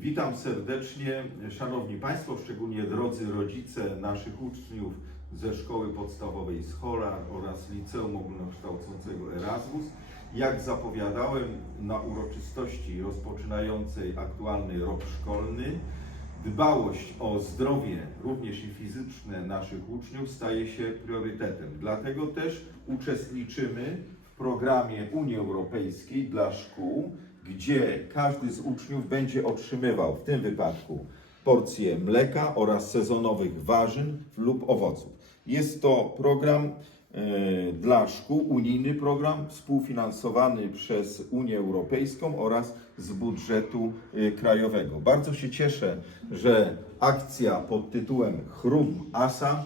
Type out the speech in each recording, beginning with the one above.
Witam serdecznie, Szanowni Państwo, szczególnie drodzy rodzice naszych uczniów ze Szkoły Podstawowej Scholar oraz Liceum Ogólnokształcącego Erasmus. Jak zapowiadałem na uroczystości rozpoczynającej aktualny rok szkolny, dbałość o zdrowie, również i fizyczne naszych uczniów staje się priorytetem. Dlatego też uczestniczymy w programie Unii Europejskiej dla szkół, gdzie każdy z uczniów będzie otrzymywał w tym wypadku porcję mleka oraz sezonowych warzyn lub owoców. Jest to program e, dla szkół, unijny program współfinansowany przez Unię Europejską oraz z budżetu e, krajowego. Bardzo się cieszę, że akcja pod tytułem Chrum Asa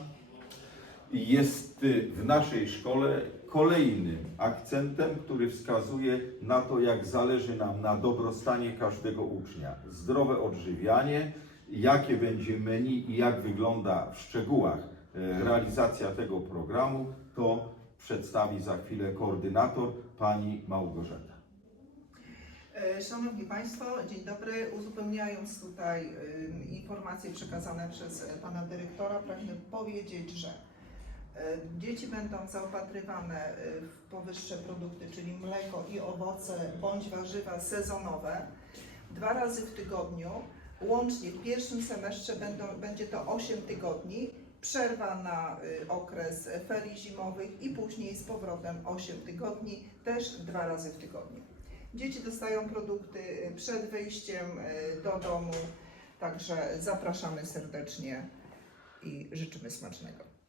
jest y, w naszej szkole kolejnym akcentem, który wskazuje na to, jak zależy nam na dobrostanie każdego ucznia. Zdrowe odżywianie, jakie będzie menu i jak wygląda w szczegółach e, realizacja tego programu, to przedstawi za chwilę koordynator pani Małgorzata. E, Szanowni Państwo, dzień dobry. Uzupełniając tutaj informacje przekazane przez e, Pana Dyrektora, pragnę powiedzieć, że dzieci będą zaopatrywane e, w powyższe produkty, czyli mleko i owoce bądź warzywa sezonowe dwa razy w tygodniu. Łącznie w pierwszym semestrze będą, będzie to 8 tygodni, przerwa na y, okres ferii zimowych i później z powrotem 8 tygodni, też dwa razy w tygodniu. Dzieci dostają produkty przed wyjściem do domu, także zapraszamy serdecznie i życzymy smacznego.